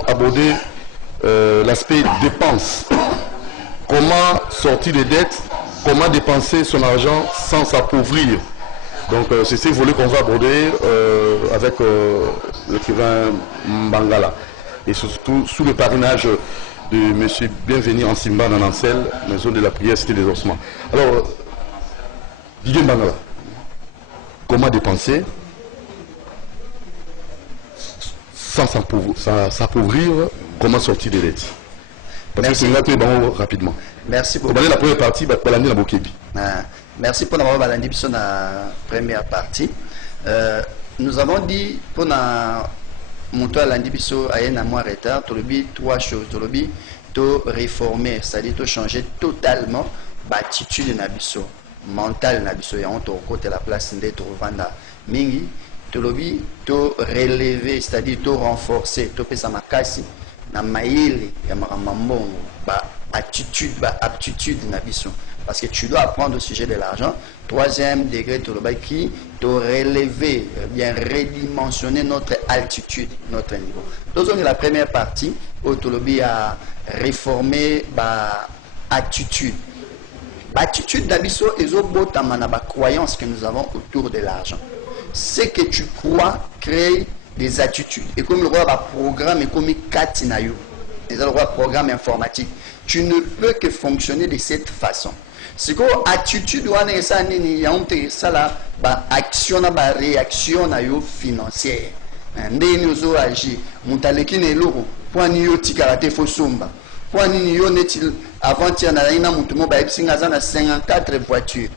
allons aborder l'aspect dépenses. Comment sortir des dettes, comment dépenser son argent sans s'appauvrir. Donc c'est ces volets qu'on va aborder avec l'écrivain Mbangala. Et surtout sous le parrainage de M. Bienvenu en Simba dans Nancel, maison de la prière, cité des ossements. Alors, Didier Mbangala, comment dépenser sans s'appauvrir, comment sortir des dettes? Parce que c'est là que nous rapidement. Merci beaucoup. La première partie, merci pour avoir balandé la première partie. Nous avons dit pour monter à l'indivision à un mois retard, trois choses. To réformer, c'est-à-dire to changer totalement l'attitude de l'abisso, mental l'abisso. Et on te côté la place d'être vanda mingi. To relever, c'est-à-dire to renforcer, to pesa makasi na maïli ya mamambongo attitude aptitude nabiso, parce que tu dois apprendre au sujet de l'argent. Troisième degré to qui to relever, bien redimensionner notre altitude, notre niveau. Donc la première partie autolobi a réformer attitude. Attitude d'abisso et au botamana ba croyance que nous avons autour de l'argent. Ce que tu crois crée des attitudes. Et comme le roi va programme et comme Katinayo, le roi programme informatique, tu ne peux que fonctionner de cette façon. C'est que attitude ou ça là, action na réaction na yo financière. Ndeni ozo agir, mutaleki ne loro, pour ni yo tikarate fo somba. Pour ni yo netil avant-hier na ina mutumo ba epsinga za na 54 voitures.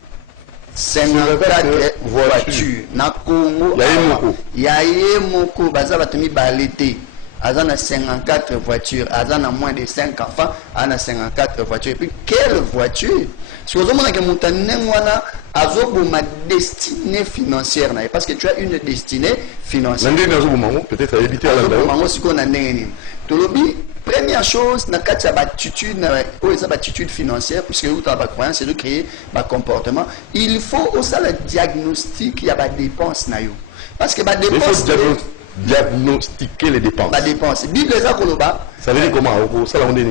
54 voitures na Congo yaye moko baza batumi balete azana 54 voitures azana moins de 5 enfants ana 54 voitures. Et puis quelle voiture? Si vous avez que montanengwana azoboma destinée financière parce que tu as une destinée financière peut-être à éviter à l'endroit. Première chose, na kati ya attitude financière, puisque vous avez croyance, c'est de créer un comportement. Il faut aussi le diagnostic, il y a des dépenses. Parce que les dépenses. Diagnostiquer les dépenses. La dépense. Bible ça veut dire comment? Ça on est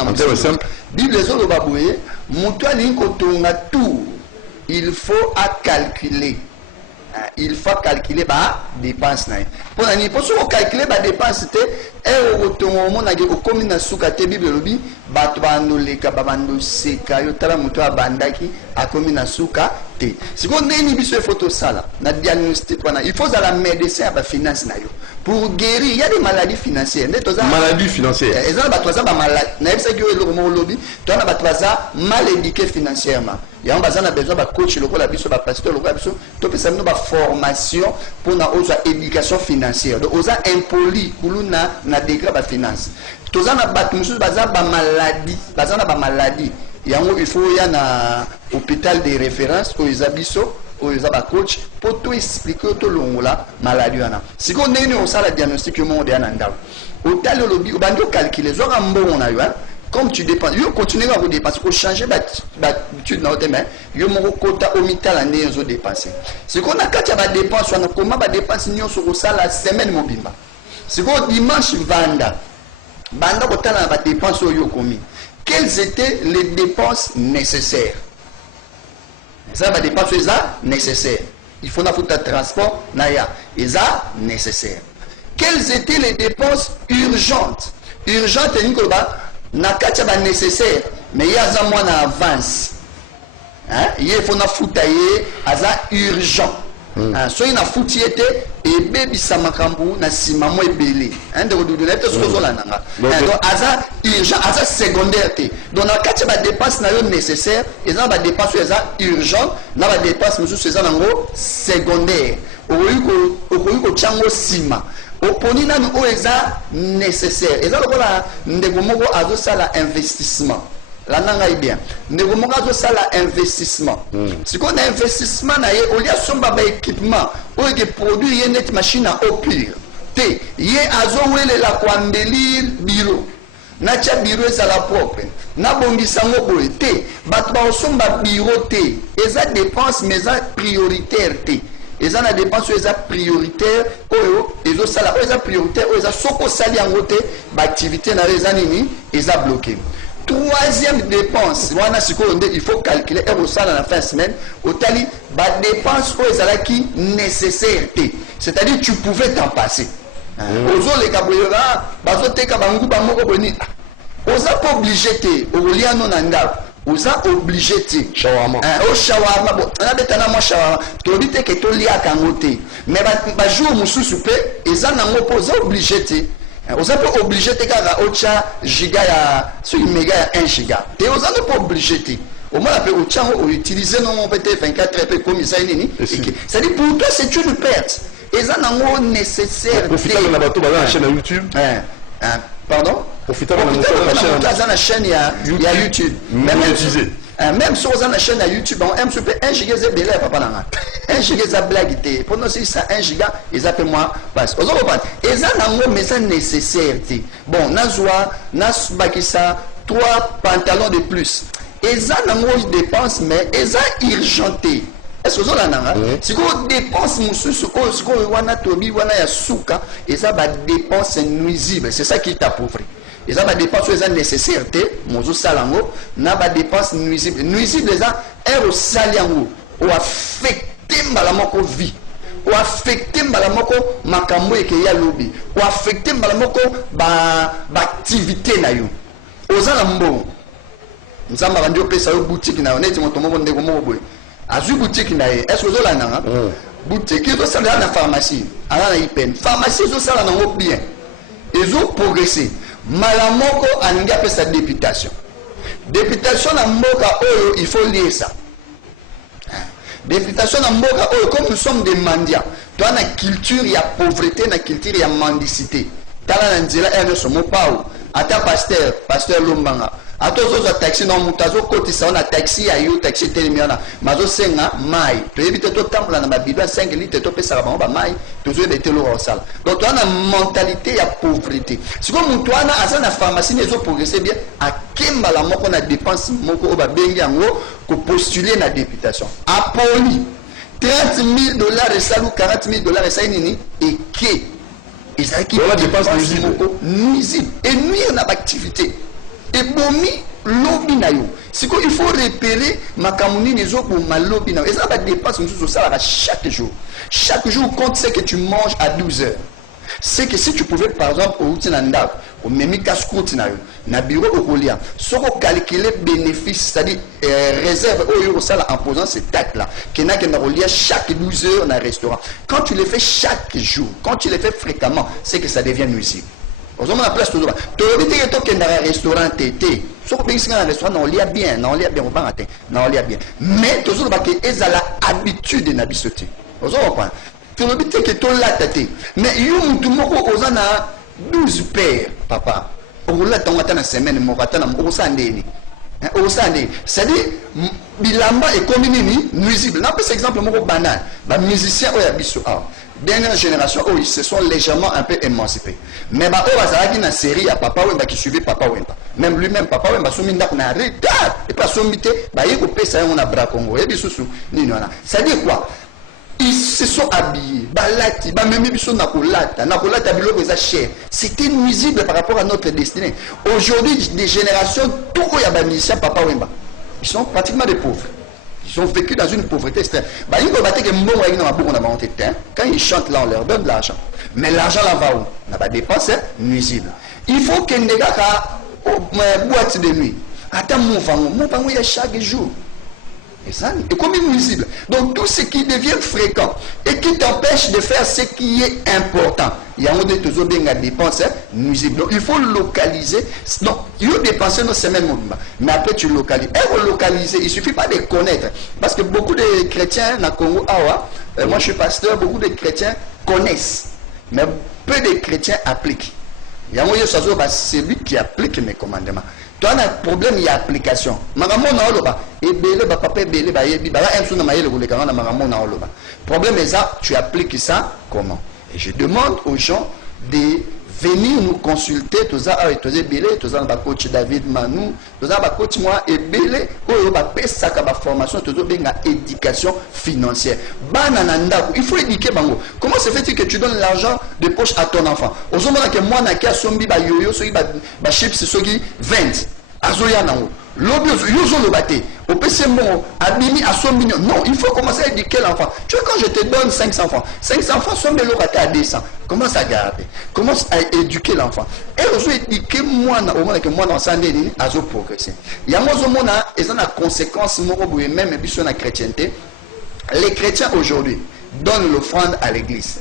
en termes simples. Bible ça il faut calculer. Il faut calculer les dépenses. Pour calculer les dépenses, il faut la médecin à finance. Pour guérir, il y a des maladies financières. Maladies financières. Mal éduqué financièrement. Il y a besoin de coach, de pasteur, de formation pour l'éducation financière. Donc, on a impoli pour na degré de finance. Tous on a maladie. Il faut y a un hôpital de référence pour les abisso. Coach pour tout expliquer tout le maladie. Si on a un diagnostic, on a un hôtel de lobby, on a calculé. Comme tu dépenses, tu continues à vous dépenser. Pour changer d'habitude dans tes mains, tu as un quota au mital à dépenser. Ce qu'on a quand tu as des dépenses, on a comment dépenser sur ça la semaine mobile. C'est qu'on dimanche vanda, banda au temps la dépense au yokomi. Quelles étaient les dépenses nécessaires? Ça va dépenser ça nécessaire. Il faut na foutre transport naya. Et ça nécessaire. Quelles étaient les dépenses urgentes? Urgentes et na katia ba nécessaire, mais il y a moins d'avance. Il faut na foutailler aza urgent. So ina foutiete et baby samakambu na simamo ebele. De redonner tout ce que zola nanga. Donc aza urgent, aza secondaire te. Donc na katia ba dépense na yo nécessaire, et ça ba dépense aza urgent, na ba dépense monsieur c'est ça nango secondaire. Oyuko chango sima. Oponi na nous eza nécessaire. Et ça le ndeko moko azo sala investissement. La nanga bien. Ndeko moko azo sala investissement. Si qu'on a investissement na ye, au lieu somba ba équipement, au lieu produit ye net machine à au pire. Te ye azo wele la kwambeli bureau. Na tia bureau ça la propre. Na bongisa ngoboye te. Bato ba somba bureau te. Eza dépense mais ça prioritaire te. ils ont la dépense ils ont prioritaire ils ont salaire ils ont prioritaire ils ont soko sali en côté activité na les animi ils ont bloqué. Troisième dépense, il faut calculer et au salaire à la fin de semaine, au tali, dépense qui nécessaire. C'est-à-dire tu pouvais t'en passer. Aux autres les cabriolas, aux pas obligé aux a obligé shawarma au shawarma bon on a betana mo shawarma to bite ke to lia kangote mais ba jour mususu pe eza na ngo za obligé aux a pas obligé kaka ocha giga ya sur méga ya 1 giga et aux a pas obligé au moins après au tchan au utiliser non peut-être 24 heures comme ça nini ça dit pour toi c'est une perte et ça na ngo nécessaire profiter na bato ba na chaîne YouTube pardon profiter de la chaîne il y a YouTube même sur la chaîne à YouTube on aime super 1 giga c'est belé papa nanga 1 giga ça blague té pour nous c'est ça 1 giga ils appellent moi parce aux autres et ça nango mais ça nécessaire bon nazwa nasbakisa 3 pantalons de plus et ça nango dépense mais et ça urgenté. Est-ce que vous avez si vous dépensez ce que vous avez ya souka et ça va dépenser nuisible c'est ça qui t'appauvrit et ça va dépenser les nécessités mozo salango na va dépense nuisible ça est au saliango ou affecter malamoko vie ou affecter malamoko makambo et ya lobby ou affecter malamoko ba activité na yo ozala mbo nzamba bandio pesa yo boutique na honnête moto mo ndeko mo boy azu boutique na est-ce que vous avez la boutique ils ont ça dans la pharmacie à la IPN pharmacie ils ont ça dans bien ils ont progressé malamoko aninga pe sa députation na mboka oyo il faut lier ça députation na mboka oyo comme nous sommes des mendiants toi na culture ya pauvreté na culture ya mendicité tala na nzela erne somo pao ata pasteur Lombanga atozo za taxi na mutazo kotisa na taxi ya yo taxi telemiana mazo senga mai to ebite to tambula na babiba 5 litres to pesa ba ba mai to zo ebite lo sala donc tu as une mentalité ya pauvreté si comme mutu ana asa na pharmacie nezo progresser bien akemba la moko na dépense moko ba bengi yango ko postuler na députation apoli $30,000 et ça ou $40,000 et ça nini et qui et ça qui dépense nuisible et nuire na activité et bomi lobby na yo siko il faut repérer makamuni les autres pour mal lobby na et ça va dépenser sur ça chaque jour compte ce que tu manges à 12 heures c'est que si tu pouvais par exemple au utinanda au memi casse-croûte na yo na bureau au colia soko calculer bénéfice c'est-à-dire réserve au euro ça en posant ces taxes là qui n'a que na relia chaque 12 heures dans un restaurant quand tu le fais chaque jour quand tu le fais fréquemment c'est que ça devient nuisible. Aux hommes à la place toujours. Tu as dit que dans un restaurant tété. Si tu es dans un restaurant, on lit bien, on lit bien, on lit bien. Mais toujours que ils ont l'habitude de n'habiter. Aux hommes tu as dit que tu as la tête. Mais il y a 12 pères, papa. On l'a dans la semaine, on va t'en c'est-à-dire bilamba est comme nuisible. N'a pas exemple banal. Les musiciens dernière génération ils se sont légèrement un peu émancipés mais bah on va dire une série à Papa Wemba qui suivait Papa Wemba même lui-même Papa Wemba soumis na retard et pas sommité bah il couper ça on a bras Congo et bisusu ni non ça dit quoi ils se sont habillés balati ba même biso na kolata biloko za cher c'était nuisible par rapport à notre destinée aujourd'hui des générations tout ya ba musiciens Papa Wemba ils sont pratiquement des pauvres. Ils ont vécu dans une pauvreté extrême. Quand ils chantent là, on leur donne de l'argent. Mais l'argent là va où? On n'a pas dépensé, nuisible. Il faut qu'il y ait des boîte de nuit. Attends, mon fango, il y a chaque jour. Et ça, est comme nuisible. Donc tout ce qui devient fréquent et qui t'empêche de faire ce qui est important. Il y a des choses bien à dépenser, nuisible. Donc il faut localiser. Donc il faut dépenser nos semaines, mais après tu localises. Et localiser, il ne suffit pas de connaître. Parce que beaucoup de chrétiens dans le Congo, moi je suis pasteur, beaucoup de chrétiens connaissent. Mais peu de chrétiens appliquent. Il y a moyen de celui qui applique mes commandements. Tu as un problème, il y a application. Problème est ça, tu appliques ça comment? Et je demande aux gens de venir nous consulter, tous les belé, tous les coach David Manou, tous les coach moi et belé, ou ba pesa ka ba formation, tous les éducation financière. Banananda, il faut éduquer bango. Comment se fait-il que tu donnes l'argent de poche à ton enfant? Aux hommes que moi na kia sombi ba yoyo, soki ba chips soki 20. Azoya nango. Lobby yozo le bâté. Au PC mon abimi à 100 millions. Non, il faut commencer à éduquer l'enfant. Tu vois, quand je te donne 500 francs, 500 francs sont de l'eau à 200. Commence à garder. Commence à éduquer l'enfant. Et aussi éduquer moi, au moins que moi dans sa année, à progresser. Il y a moi au monde, et ça a conséquence, même et sur la chrétienté. Les chrétiens aujourd'hui donnent l'offrande à l'église.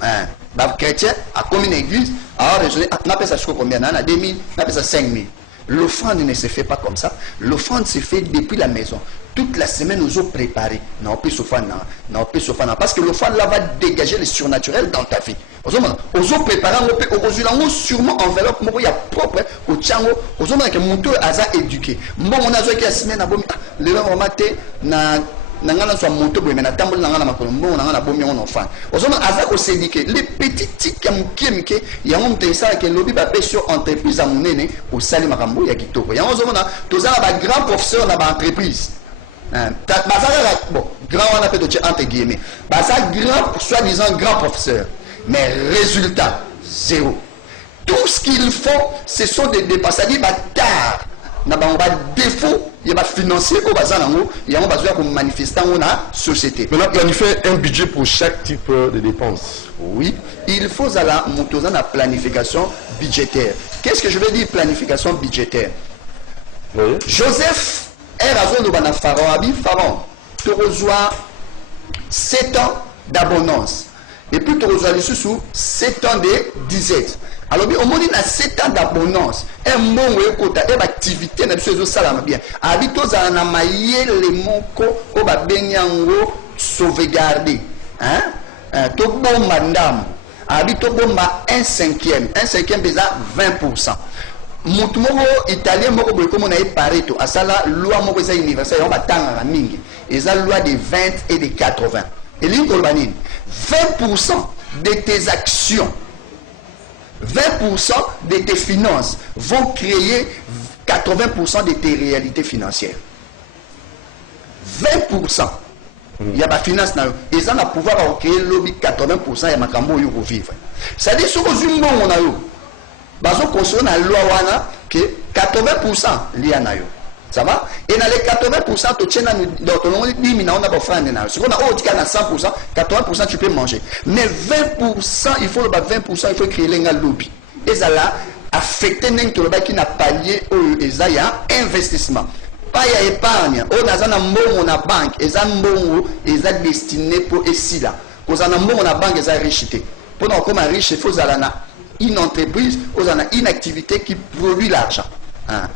Les chrétiens, à comme une église, alors on appelle ça combien? On a 2000, on appelle ça 5000. L'offrande ne se fait pas comme ça. L'offrande se fait depuis la maison. Toute la semaine, nous avons préparé. Parce que l'offrande là va dégager le surnaturel dans ta vie. Nous avons préparé, nous avons sûrement enveloppe, il y a propre, au tchango, nous avons éduqué. Bon, on a dit que la semaine, les gens ont maté, nangana soit monto boye na tambol nangana makolombo nangana bomi on enfant ozoma azako sédiquer les petits tics mke ya ngomte ça que lobi ba sur entreprise amunene au sali makambo ya kitoko ya ozoma na tozala ba grand professeur na ba entreprise bazaka bon grand on appelle de entre guillemets bazaka grand soi-disant grand professeur mais résultat zéro. Tout ce qu'il faut ce sont des dépenses, c'est-à-dire tard na ba défaut il va financer au bazar il y a un besoin pour manifester dans la société. Maintenant, planifier un budget pour chaque type de dépenses. Oui, il faut la planification budgétaire. Qu'est-ce que je veux dire planification budgétaire? Oui. Joseph est raison de Pharaon. Tu reçois 7 ans d'abondance. Et puis tu reçois sous 7 ans de disette. Alors, au moins, il y a 7 ans d'abondance. Un bon côté, une activité, une chose salama bien. Habito za na maye le moko o ba benyango sauvegarder. Hein? To bon madame. Habito bomba 1/5. 1/5 déjà 20%. Mutu moko italien moko boye comme on a Pareto. Asala loi moko za universelle on ba tanga mingi. Eza loi de 20 et de 80. Et l'incolbanine 20% de tes actions 20% de tes finances vont créer 80% de tes réalités financières. 20%. Il y a ma finance, et ça, on a pouvoir créer lobby 80% et ma cambo pour vivre. C'est-à-dire, si vous avez un bon, on construit la loi que 80% lié à nayo. Ça va? Et dans les 80%, tu tiens dans ton nom, 10 000, on a pas fait de. Si on a 100%, 80% tu peux manger. Mais 20%, il faut le 20%, il faut créer un lobby. Et ça là, affecter n'importe qui qui n'a pas lié au investissement. Pas y épargne. On a un bon, on a banque. Et ça, bon, et ça destiné pour ici là. Quand on a un bon, on a banque, et ça richité. Pour nous, comme un riche, il faut une entreprise, on a une activité qui produit l'argent.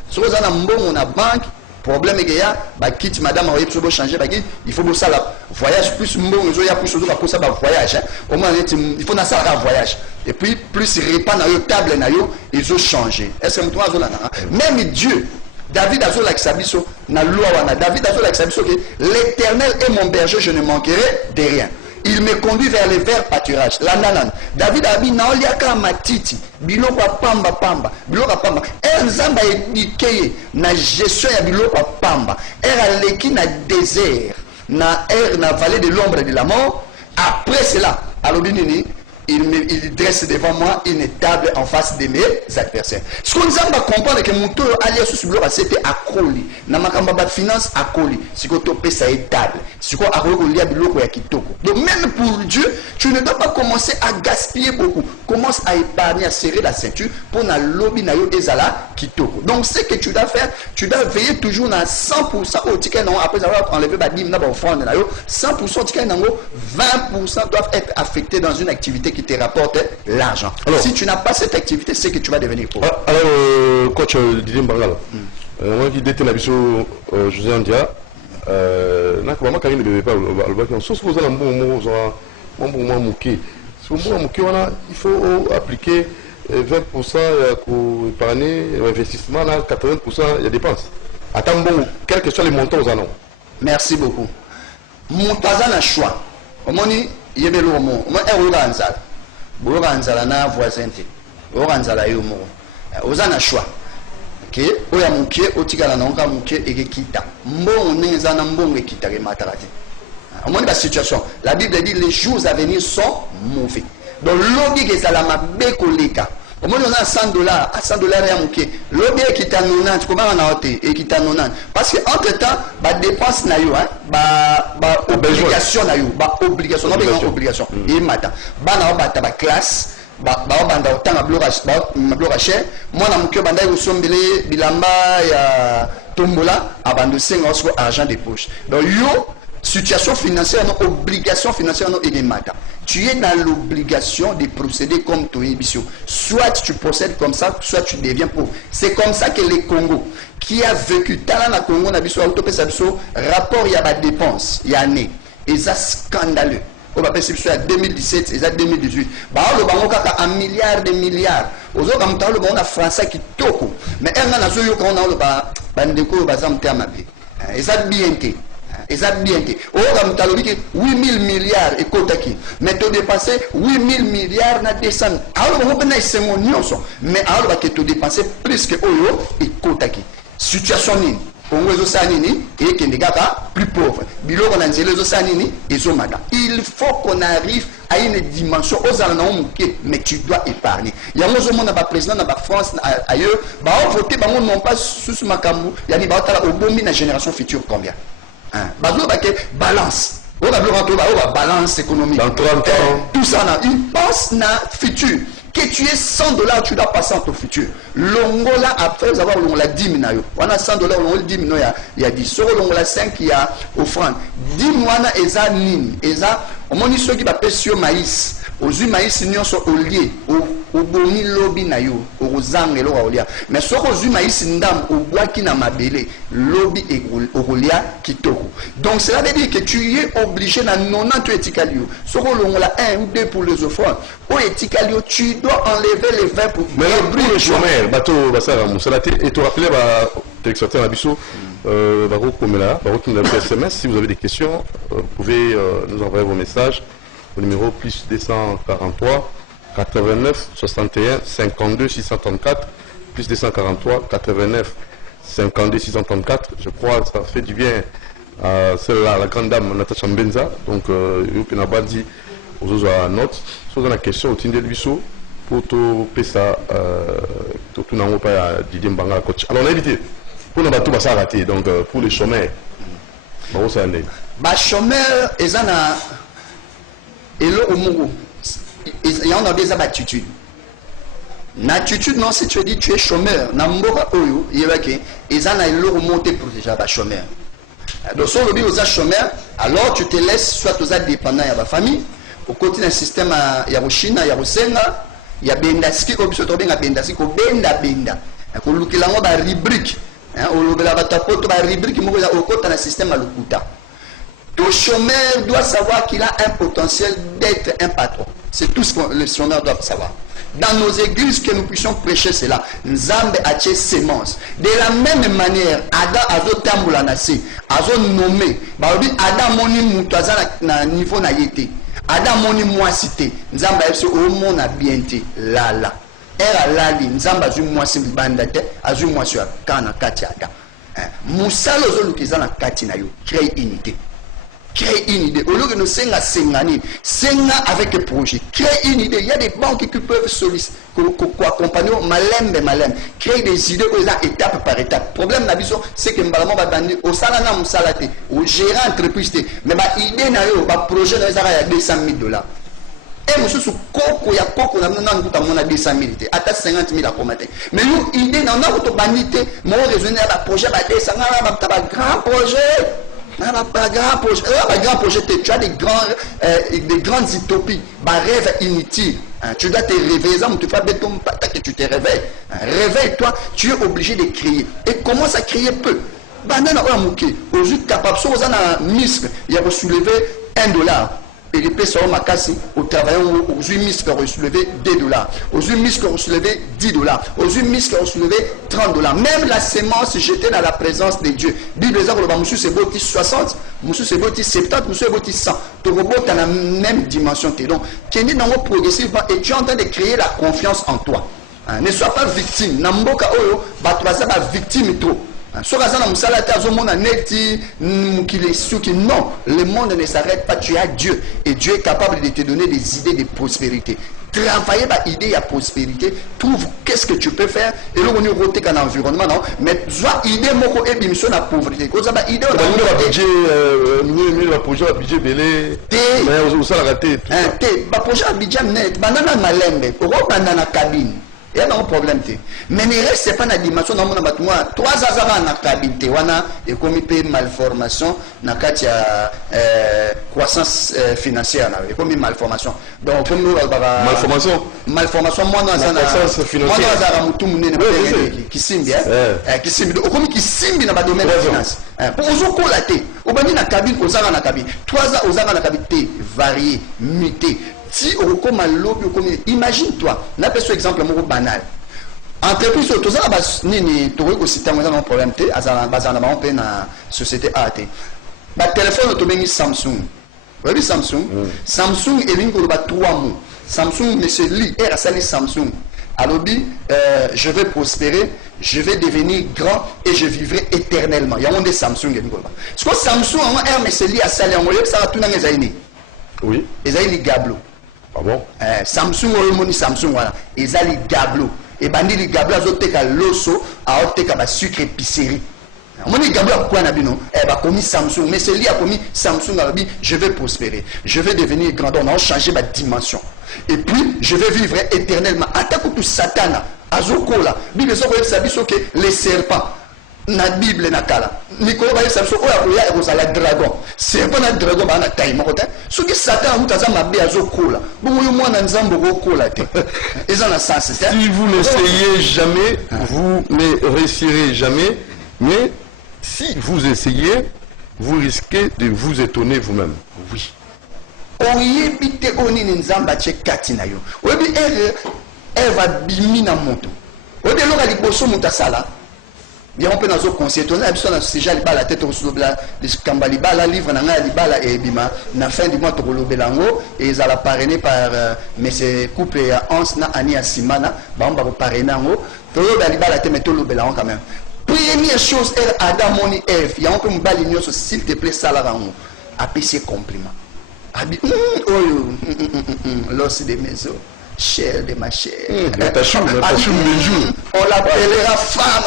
Si vous avez un bon, on a banque, problème est qu'il y a, quitte madame, il faut changer, il faut ça là, voyage plus bon, il y a plus de choses pour ça, voyage. Au moins, il faut ça un voyage. Et puis, plus il répand dans la table, ils ont changé. Est-ce que vous même Dieu, David a dit la loi, David a dit l'Éternel est mon berger, je ne manquerai de rien. Il me conduit vers les verts pâturages. La nanan. David a dit naoliaka matiti. Biloko pamba pamba. Biloko pamba. Nzamba éduqué na gestion ya biloko pamba. Aleki na désert. Na vallée de l'ombre et de la mort. Après cela, alobinini, il dresse devant moi une table en face de mes adversaires. Ce qu'on va comprendre que mon tour alias sous bloc c'était à Koli. Na makamba finance à Koli. Si qu'on topé ça est table. Si qu'on a relié à biloko ya kitoko. Donc même pour Dieu, tu ne dois pas commencer à gaspiller beaucoup. Commence à épargner, à serrer la ceinture pour na lobby na yo ezala kitoko. Donc ce que tu dois faire, tu dois veiller toujours à 100% au ticket non après avoir enlevé ba dim na ba offrande na yo, 100% ticket nango, 20% doivent être affectés dans une activité qui te rapporte l'argent. Si tu n'as pas cette activité, c'est que tu vas devenir pauvre. Alors, coach Didier Mbangala, moi qui déteste la vision José Andia, comment Karine ne bébé pas le bac, sauf que vous avez un bon mot, un bon mot mouqué. Si vous avez un mouqué, il faut appliquer 20% pour épargner l'investissement, 80% il y a dépenses. Attends, bon, quels que soient les montants aux annonces. Merci beaucoup. Mon pas un choix. Au moins, il y a des lots, moi, boyoka nzala na voisin te boyoka nzala yo moko oza na choix ok oya moke otikala na onka moke ekekita mbongo ndenge eza na mbongo ekitaka emataka te omoni basituation la Bible dit les jours à venir sont mauvais donc lobi ezala mabe koleka omoni oza na 100 dollars à 100 dollars ya moke lobi ekita 90 komanga na ote ekita 90 parce que entre temps ba dépense na yo ba obligation na yo ba obligation na benga obligation et mata bana obata ba classe baobanda otanga bloka cher mwana moke banda ekosombele bilamba ya tombola abanda osenga osiko argent de poche donc yo situation financière non obligation financière non egemata tu es dans l'obligation de procéder comme toi émission soit tu procèdes comme ça soit tu deviens pauvre c'est comme ça que le Congo qui a vécu tala na Congo na biso autopesa biso rapport ya ba dépense ya année et ça scandaleux on va passer sur 2017 et 2018 bah le bango kaka un milliard de milliards aux autres comme le monde français qui toko mais un an zo yo quand on a le ba ndeko ba zamte amabe et ça bien été et ça bien été au comme talo que 8000 milliards et kotaki mais tu dépasser 8000 milliards na descend alors on peut na semo nyonso mais alors va que tu dépenser plus que oyo et kotaki situation nini Congo ezosanini et Kendegaka plus pauvre. Biloko na nzela ezosanini ezomata. Il faut qu'on arrive à une dimension aux alentours mais tu dois épargner. Il y a un monde na président na France ailleurs, ba voter ba non pas sous makambu, il y a des batala au bombi na génération future combien. Hein? Bazo ba ke balance. On va balance économique. Dans 30 ans, tout ça na une pense na futur. Que tu aies 100 dollars, tu dois passer en ton futur. L'ongola, après avoir l'ongola 10 000, on a 100 dollars, on a 10 000, il y a 10. Sur l'ongola 5, il y a offrande. 10 mois, il y a nini. Il y a, on a ceux qui va sur maïs. Aux maïs, ils sont au lieu, au boni lobby na yo, au zang et l'olia. Mais sur aux maïs, ndam, au bois qui n'a ma belé, lobby et au lia qui toko. Donc cela veut dire que tu es obligé dans 90 éticalio. Sur l'ongola 1 ou 2 pour les offrandes. Au éticalio, tu dois enlever les 20 pour. Mais pour les chômeurs, bateau, Bassara Moussalate, et tu rappelais, téléspectateur Abisso, Baro Komela, Baro Kindabi SMS. Si vous avez des questions, vous pouvez nous envoyer vos messages au numéro plus 243 89 61 52 634 plus 243 89 52 634. Je crois que ça fait du bien à celle-là, la grande dame Natacha Mbenza. Donc, Yopina Bandi, aux autres notes. Sur la question, au Tindel Bisso, pour tout Pessa, tout le monde pas Didier Mbanga coach. Alors, on a évité. Pour ne pas tout passer à rater. Donc, pour les chômeurs, bon, c'est un nez. Bah, chômeurs, ils en ont. Et là, au Mogo, il y en a des attitudes. L'attitude, non, si tu dis tu es chômeur, Namboka Oyo, il y a qui, ils en ont monté pour déjà les chômeurs. Donc, si on dit aux chômeurs, alors tu te laisses soit aux dépendants de la famille, au côté d'un système, il y a Chine, il y a Senga, il y a Bendaski, comme se trouve à Bendaski, au Benda. Au Lukilango, la rubrique, au Lubelabatapoto, la rubrique, au côté d'un système à l'Okuta. Le chômeur doit savoir qu'il a un potentiel d'être un patron. C'est tout ce que le chômeur doit savoir. Dans nos églises, que nous puissions prêcher cela. Nzambe atie sémence. De la même manière, Adam azo tamboula nase, azo nommé. Baobi Adam moni mutaza na niveau na yete. Adam moni moisité. Nzambe azo au monde a bienté. Lala. Era lali. Nzambe azu moisi bandate. Azu moisi ya kana kati Adam. Musalo zo lukiza na kati na yo. Créer unité. Créer une idée. Au lieu de nous senga avec un projet. Créer une idée. Il y a des banques qui peuvent accompagner malem. Créer des idées étape par étape. Le problème c'est que nous va donner au salana musalate, au gérant entreprise. Mais l'idée le projet de 200 000 $. Et monsieur sous coco ya coco na a 200 000 $. À 50 000 à commenter. Mais l'idée n'a pas de banité. Mon raisonner à projet 200 000 $. Grand projet. Grand projet, tu as des grandes utopies, rêve inutile. Tu dois te réveiller, tu fais béton, que tu te réveilles. Réveille-toi, tu es obligé de créer. Et commence à créer peu. Banana ou mouké, aujourd'hui capable, si vous avez un muscle, il y a soulever $1. et les pèses sur ma casse au travail aux humisques soulever $2, aux humisques soulever $10, aux humisques soulever $30. Même la sémence jetée dans la présence de Dieu. Bible les arbres, monsieur c'est beau 60, monsieur c'est beau 70, monsieur c'est beau 100. Tu robot dans la même dimension. Donc, tu es progressivement et tu es en train de créer la confiance en toi. Ne sois pas victime. Namboka oyo, batwaza ba victime trop. Non, le monde ne s'arrête pas, tu as Dieu et Dieu est capable de te donner des idées de prospérité. Travailler par idée à prospérité, trouve qu'est-ce que tu peux faire et là on est roté qu'un environnement non mais soit idée moko et bimission la pauvreté cause ba idée le projet budget belé mais on ça la raté ba projet budget net banana malembe pour banana cabine. Il y a un problème. Mais il ne reste pas dans la dimension. Trois ans dans la cabine. Et comme il peut malformation, il y a croissance financière. Comme il malformation. Donc, comme malformation. Malformation, moi, dans la croissance financière. Qui simbi. Comme qui simbi dans le domaine de la finance. Pour vous collater. Au bas de la cabine, aux ans dans la cabine. 3 ans aux ans dans la cabine. Varié, muté. Si on comme à l'eau, imagine-toi, n'a pas ce exemple banal. Entreprise, tout ça, ni aussi un problème, na société AT. Ba téléphone automobile Samsung. Vous voyez Samsung? Samsung est l'une de 3 mots. Samsung, monsieur Lee, est à Samsung. Alors, je vais prospérer, je vais devenir grand et je vivrai éternellement. Il y a un des Samsung. Ce que Samsung, monsieur Lee, a salé en ça va tout dans les années. Oui. Et ça, il est gablo. Ah bon? Samsung, Samsung, voilà. Et ça, les gablo. Et bandi les gablo, ils ont été à l'osso, à été à sucre épicerie. Mon gablo a quoi n'abino? Eh bah commis Samsung, mais c'est lui a commis Samsung a dit je vais prospérer, je vais devenir grand, on a changé ma dimension. Et puis je vais vivre éternellement. Attaque tout Satan, azokola. Bible ça que les serpents. Na Bible na kala Nicolas va ça so oya kozala dragon c'est pas na dragon ba na taille moko te soki Satan mutaza mabe azokola bongo yo mwana nzambo kokola te eza na sens c'est si vous n'essayez jamais vous ne réussirez jamais mais si vous essayez vous risquez de vous étonner vous-même. Oui oyebi te onini nzamba che kati na yo oyebi va bimi na moto oyebi loka liboso mutasala. Bien on peut nous conseiller on a besoin de ce genre la tête sur le kambali bala livre na libala et bima na fin du mois to lobelango et ils allaient parrainer par monsieur couple ya Hans na Ani Asimana ba on va parrainer ngo to libala te meto lobelango quand même première chose Adam moni Eve ya on peut mbali nyoso s'il te plaît sala rango apprécier compliment abi l'os de mes os cher de ma chair. On l'appellera femme.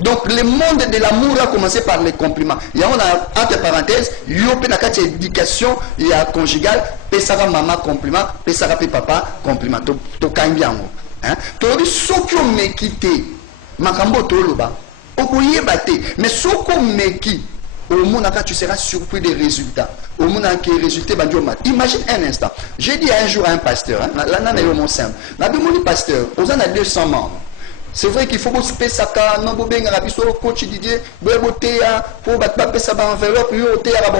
Donc le monde de l'amour a commencé par les compliments. Il y a entre parenthèses, il y a une éducation, il y a conjugal, pesara maman compliment, pesara papa compliment. To kambia ngo. Hein? To bi sokyo mekite. Makambo to loba. Okoye bate, mais soko meki. Au monde, tu seras surpris des résultats. Au monde, qui est résulté, imagine un instant. J'ai dit un jour à un pasteur, là, mon simple. Mon pasteur, aux en a 200 membres. C'est vrai qu'il faut que tu ça, non, coach Didier, pour battre ça enveloppe,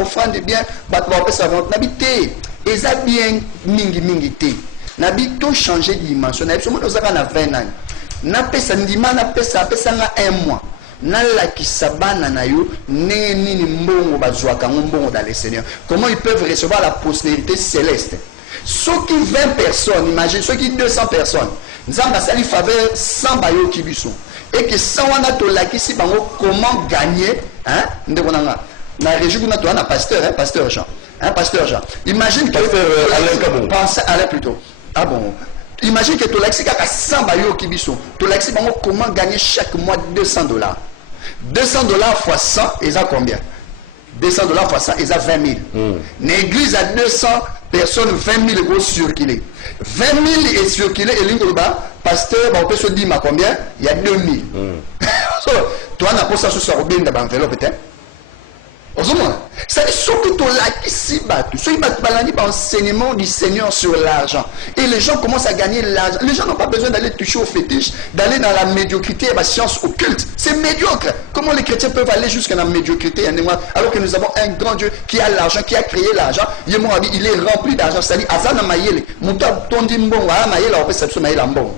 offrande de bien, battre ça vente. N'habité, et ça bien, mingi, n'habite tout changer de dimension. N'habite, nous avons 20 ans. N'habite ça, n'habite ça, un mois. Comment ils peuvent recevoir la prospérité céleste? Ceux qui 20 personnes, imagine, ceux qui 200 personnes, nous avons sali faveur 100 bayo qui sont et que 100 wana to lakisi bango comment gagner, hein? Na région na to na pasteur, pasteur Jean. Pasteur Jean. Imagine que Alain Kabon. Pense Alain plutôt. Ah bon. Imagine que tu l'as à 100 bayo qui sont. Tu l'as comment gagner chaque mois $200. $200 fois 100, ils ont combien? $200 fois 100, ils ont 20 000. L'église a 200 personnes, 20 000 euros circulés. 20 000 est circulé et l'ingolba, pasteur, on peut se dire combien? Il y a 2 000. Toi, on a pas ça sur sa robine d'enveloppe, peut-être. C'est-à-dire, surtout ici, enseignement du Seigneur sur l'argent. Et les gens commencent à gagner l'argent. Les gens n'ont pas besoin d'aller toucher au fétiche, d'aller dans la médiocrité et la science occulte. C'est médiocre. Comment les chrétiens peuvent aller jusqu'à la médiocrité alors que nous avons un grand Dieu qui a l'argent, qui a créé l'argent. Il est rempli d'argent. C'est-à-dire, Azana Mayele, Mouta Tondi Mbon, Mayele, on peut s'appeler Mayele Mbon.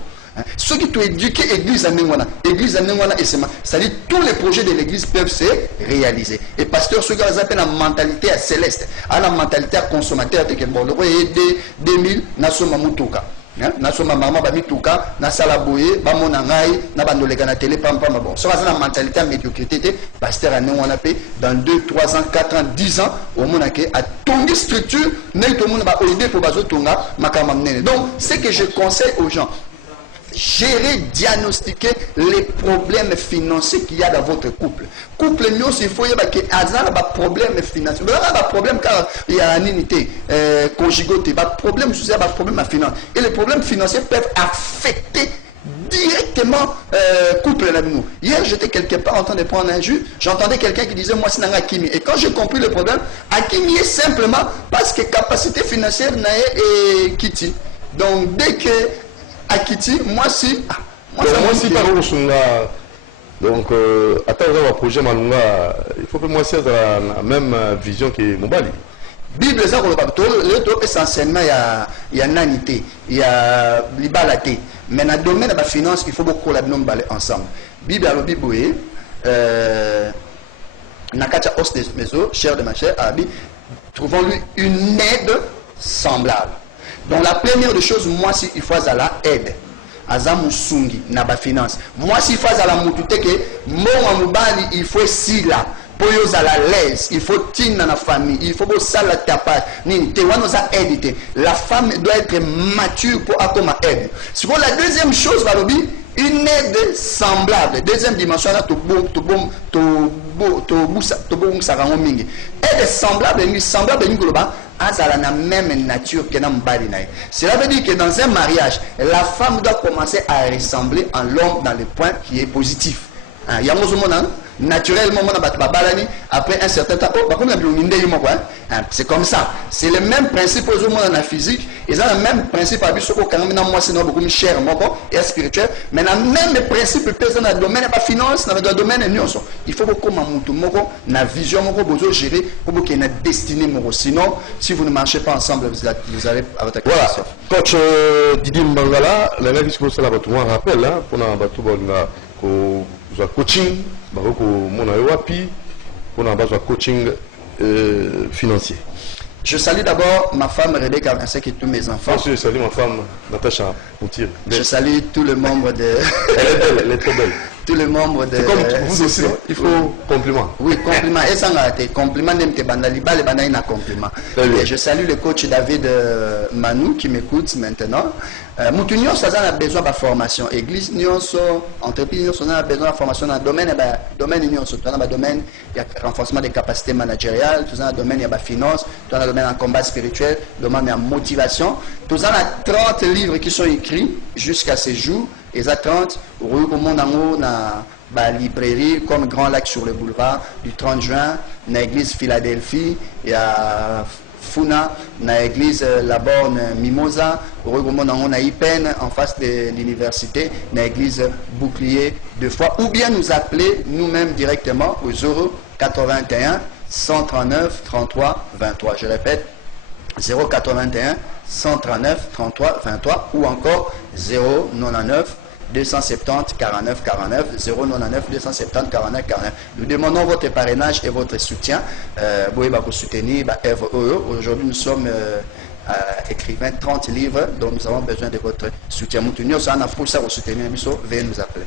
Ceux qui t'ont éduqué l'église à Nengwana, et c'est-à-dire tous les projets de l'église peuvent se réaliser. Et pasteur, ceux qui ont la mentalité céleste, à la mentalité consommateur, de bon, le roi est 2000, Nasoma Mutuka. Nasoma Mama Bamituka, Nasala Boye, Bamonangai, Nabandolega na télé, pam pam bon. Ça va la mentalité médiocrité, pasteur à Nengwana dans 2, 3 ans, 4 ans, 10 ans, au monde à tomber structure, n'est tout le monde va aider pour Bazo Tonga, Makamamnene. Donc, c'est que je conseille aux gens. Gérer, diagnostiquer les problèmes financiers qu'il y a dans votre couple. Couple, il faut y avoir des problèmes financiers. Il y a des problèmes car il y a une unité conjugale, il y a des problèmes sociaux, il y a des problèmes financiers. Et les problèmes financiers peuvent affecter directement couple avec nous. Hier, j'étais quelque part en train de prendre un jus. J'entendais quelqu'un qui disait, moi, c'est un Akimi. Et quand j'ai compris le problème, Akimi est simplement parce que capacité financière n'a et Kitty. Donc, dès que Akiti, moi si par exemple, donc attends un projet malunga, il faut que moi c'est la même vision que Mobali. Bible ça le essentiellement il y a nanité, il y a libalaté, mais dans le domaine de la finance, il faut beaucoup la nommer ensemble. Bible a le Bible Nakacha os de meso, cher de ma chère, trouvons-lui une aide semblable. Donc la première des choses, moi si il faut à la aide, azamusungi na ba finance. Moi si il faut à la mutute que mon mobali il faut si là pour yo à la l'aise, il faut tin dans la famille, il faut que ça la tapage. Ni te wano za aide. La femme doit être mature pour accompagner aide. C'est pour la deuxième chose valobi une aide semblable. Deuxième dimension là to mingi. Aide semblable ni global. Azala na même nature que dans Mbalinaï. Cela veut dire que dans un mariage, la femme doit commencer à ressembler à l'homme dans le point qui est positif. Il y a naturellement, après un certain temps, c'est comme ça. C'est le même principe aux hommes dans la physique. Ils ont le même principe à Bissoko, quand même, moi, c'est beaucoup cher et spirituel. Mais le même principe dans le domaine de la finance, dans le domaine de l'union. Il faut que dans la vision, vous gérer pour qu'il y ait une destinée. Sinon, si vous ne marchez pas ensemble, vous allez avoir ta voilà. Coach Didier Mbangala, la vie que vous avez rappel, pour le coaching, coaching financier. Je salue d'abord ma femme Rebecca ainsi que tous mes enfants. Je salue ma femme Natacha Poutier. Je salue tous les membres de... Elle est belle, elle est trop belle. Tous les membres de... C'est comme vous aussi, il faut compliment. Oui, compliment. Et ça m'a été compliment n'aime te bandali, bal et bandali na compliment. Et je salue le coach David Manou qui m'écoute maintenant. Moutounion, ça a besoin de formation. Église, entreprise, ça a besoin de formation dans le domaine, domaine, dans le domaine, il y a renforcement des capacités managériales, dans le domaine, il y a la finance, dans le domaine en combat spirituel, dans le domaine en motivation. Tout ça, il y a 30 livres qui sont écrits jusqu'à ce jour. Et à 30, rue au monde en haut, dans la librairie, comme Grand Lac sur le boulevard, du 30 juin, dans l'église Philadelphie, il y a Funa, dans l'église La Borne Mimosa, rue au monde en haut, dans Ipen, en face de l'université, dans l'église Bouclier, 2 fois, ou bien nous appeler nous-mêmes directement au 081 139 33 23. Je répète, 081 139 33 23 ou encore 099 270 49 49 099 270 49 49. Nous demandons votre parrainage et votre soutien. Vous pouvez vous soutenir. Aujourd'hui, nous sommes écrivains 30 livres, donc nous avons besoin de votre soutien. Nous sommes pour ça, vous soutenir. Veuillez nous appeler.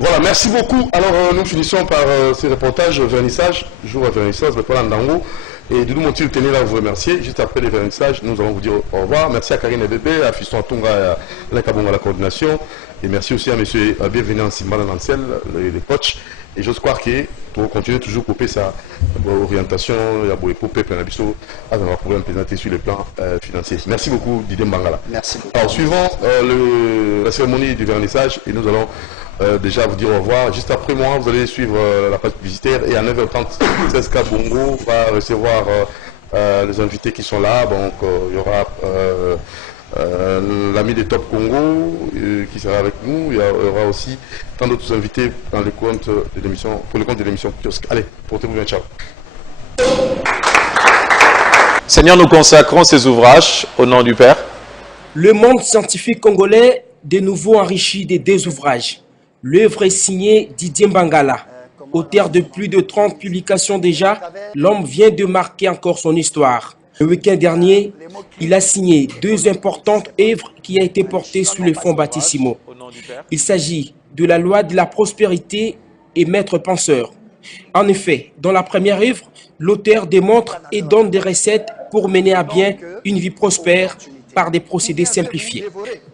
Voilà, merci beaucoup. Alors, nous finissons par ces reportages vernissage, jour à vernissage, le plan d'Ango. Et de nous montrer tenir là, vous remercier. Juste après les vernissages, nous allons vous dire au revoir. Merci à Karine Bébé, à Fiston Tunga et à Kabonga la coordination. Et merci aussi à M. Bienvenue en Simba Lancel, le coach. Et j'ose croire que pour continuer toujours à couper sa orientation, il y a beaucoup de plein d'habitudes à avoir un problème présenté sur le plan financier. Merci beaucoup, Didier Mbangala. Merci beaucoup. Alors, suivant la cérémonie du vernissage, et nous allons déjà vous dire au revoir. Juste après moi, vous allez suivre la page publicitaire et à 9h30, CSK Bongo va recevoir les invités qui sont là. Donc il y aura l'ami des Top Congo qui sera avec nous. Il y aura aussi tant d'autres invités dans le compte de l'émission, pour le compte de l'émission Kiosque. Allez, portez-vous bien, ciao. Seigneur, nous consacrons ces ouvrages au nom du Père. Le monde scientifique congolais, de nouveau enrichi des deux ouvrages. L'œuvre est signée Didier Mbangala. Auteur de plus de 30 publications déjà, l'homme vient de marquer encore son histoire. Le week-end dernier, il a signé 2 importantes œuvres qui ont été portées sous le fonds Baptissimo. Il s'agit de la loi de la prospérité et Maître penseur. En effet, dans la première œuvre, l'auteur démontre et donne des recettes pour mener à bien une vie prospère par des procédés simplifiés.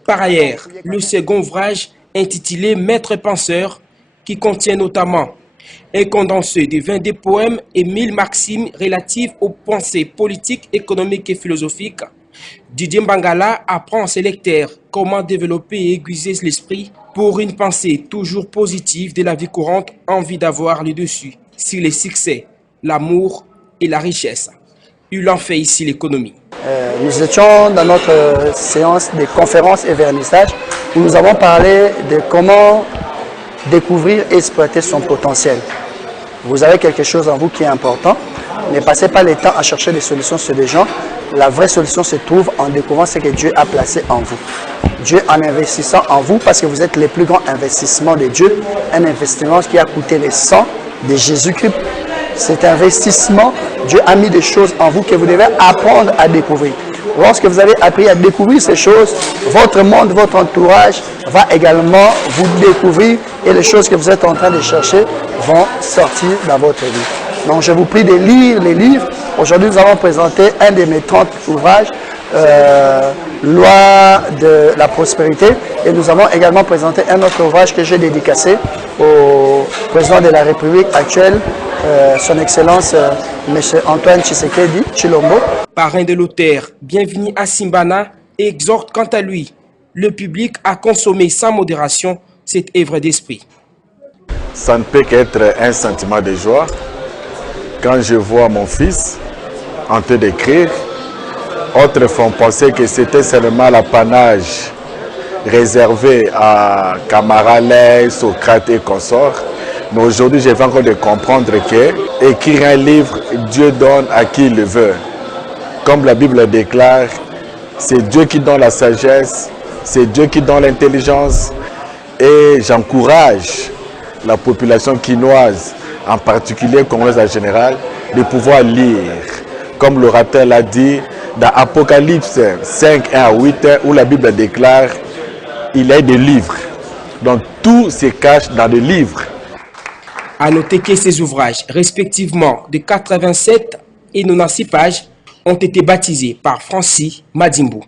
Par ailleurs, le second ouvrage, intitulé Maître penseur, qui contient notamment un condensé de 22 poèmes et 1000 maximes relatives aux pensées politiques, économiques et philosophiques. Didier Mbangala apprend à ses lecteurs comment développer et aiguiser l'esprit pour une pensée toujours positive de la vie courante, envie d'avoir le dessus sur les succès, l'amour et la richesse. Il en fait ici l'économie. Nous étions dans notre séance de conférences et vernissage où nous avons parlé de comment découvrir et exploiter son potentiel. Vous avez quelque chose en vous qui est important. Ne passez pas le temps à chercher des solutions sur des gens. La vraie solution se trouve en découvrant ce que Dieu a placé en vous. Dieu en investissant en vous, parce que vous êtes les plus grands investissements de Dieu, un investissement qui a coûté le sang de Jésus-Christ. Cet investissement, Dieu a mis des choses en vous que vous devez apprendre à découvrir. Lorsque vous avez appris à découvrir ces choses, votre monde, votre entourage va également vous découvrir et les choses que vous êtes en train de chercher vont sortir dans votre vie. Donc je vous prie de lire les livres. Aujourd'hui, nous allons présenter un de mes 30 ouvrages, Loi de la prospérité. Et nous avons également présenté un autre ouvrage que j'ai dédicacé au président de la République actuelle, son Excellence M. Antoine Tshisekedi Tshilombo. Parrain de l'auteur, bienvenue à Simbana, et exhorte quant à lui le public à consommer sans modération cette œuvre d'esprit. Ça ne peut qu'être un sentiment de joie quand je vois mon fils en train d'écrire. Autres font penser que c'était seulement l'apanage réservé à Camaralais, Socrate et consorts. Mais aujourd'hui, j'ai encore de comprendre que écrire un livre, Dieu donne à qui il le veut. Comme la Bible déclare, c'est Dieu qui donne la sagesse, c'est Dieu qui donne l'intelligence. Et j'encourage la population quinoise, en particulier congolaise en général, de pouvoir lire. Comme l'orateur l'a dit, dans Apocalypse 5, 1 à 8, où la Bible déclare, il y a des livres. Donc tout se cache dans des livres. À noter que ces ouvrages, respectivement de 87 et 96 pages, ont été baptisés par Francis Madimbu.